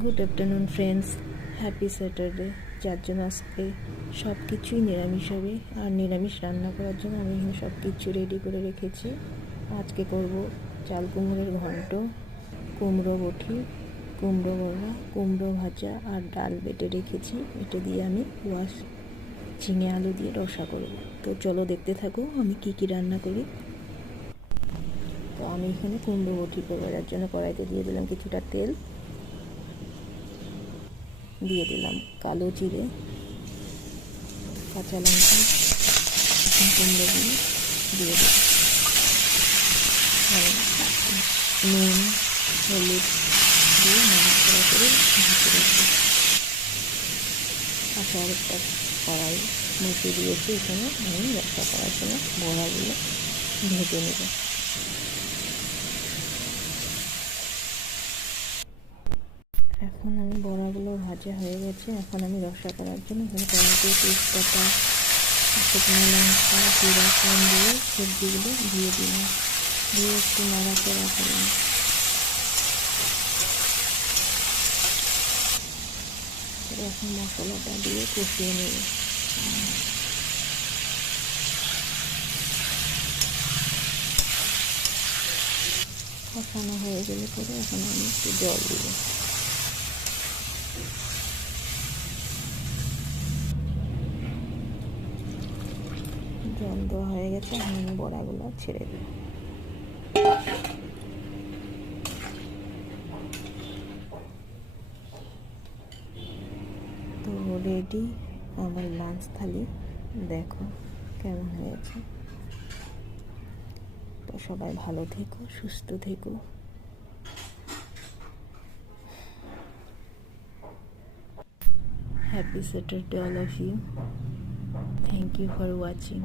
Good afternoon friends, happy Saturday. যার জন্য আজকে সব কিছুই নিরামিষ হবে, আর নিরামিষ রান্না করার জন্য আমি এখানে সব কিছু রেডি করে রেখেছি। আজকে করব চাল কুমড়োর ঘন্ট, কুমড়ো বটি, কুমড়ো বড়া, কুমড়ো ভাজা আর ডাল বেটে রেখেছি। এটা দিয়ে আমি ঝিঙে আলু দিয়ে রসা করব। তো চলো দেখতে থাকো আমি কি কি রান্না করি। তো আমি এখানে কুমড়ো বটি করবো, যার জন্য কড়াইতে দিয়ে দিলাম কিছুটা তেল, দিয়ে দিলাম কালো জিরে, কাঁচা লঙ্কা, এখন কুমড়োগুলো দিয়ে দিলাম, নুন, হলুদ দিয়ে নাড়াচাড়া করে ভেজে রাখবো। আচ্ছা, আরেকটা কড়াই মুখে দিয়েছি, এখানে আমি রসা করার জন্য বড়াগুলো ভেজে নেব। এখন আমি বড়াগুলো ভাজা হয়ে গেছে। এখন আমি রসা করার জন্য এখানে কড়াইতে তেজপাতা, শুকনো লঙ্কা, জিরা ফোড়ন দিয়ে সবজিগুলো দিয়ে দিলাম, দিয়ে একটু নাড়াচাড়া করলাম। এখন মশলাটা দিয়ে কষিয়ে নেব। কষানো হয়ে গেলে পরে এখন আমি একটু জল দিব। জল দেওয়া হয়ে গেছে, এখন আমি বড়াগুলো ছেড়ে দেব। তো রেডি আমার লাঞ্চ থালি, দেখো কেমন হয়েছে। তো সবাই ভালো থেকো, সুস্থ থেকো। Happy Saturday all of you. Thank you for watching.